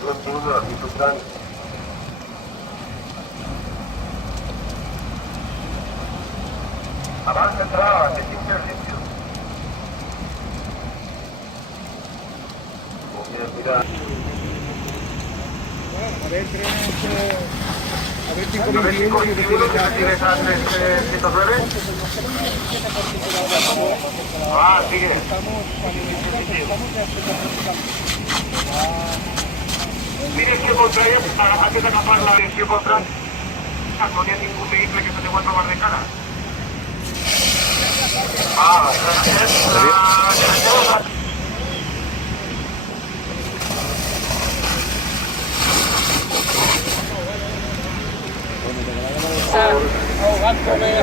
21 y su plan. Avanza, entrada, que sin servicio. Mira. A ver, a ver, 521 que tienes a 109. Ah, sigue. Dirección contraria, antes de acabar la dirección contraria, no había ningún vehículo que se te vuelva a tomar de cara. Ah, ahogándome.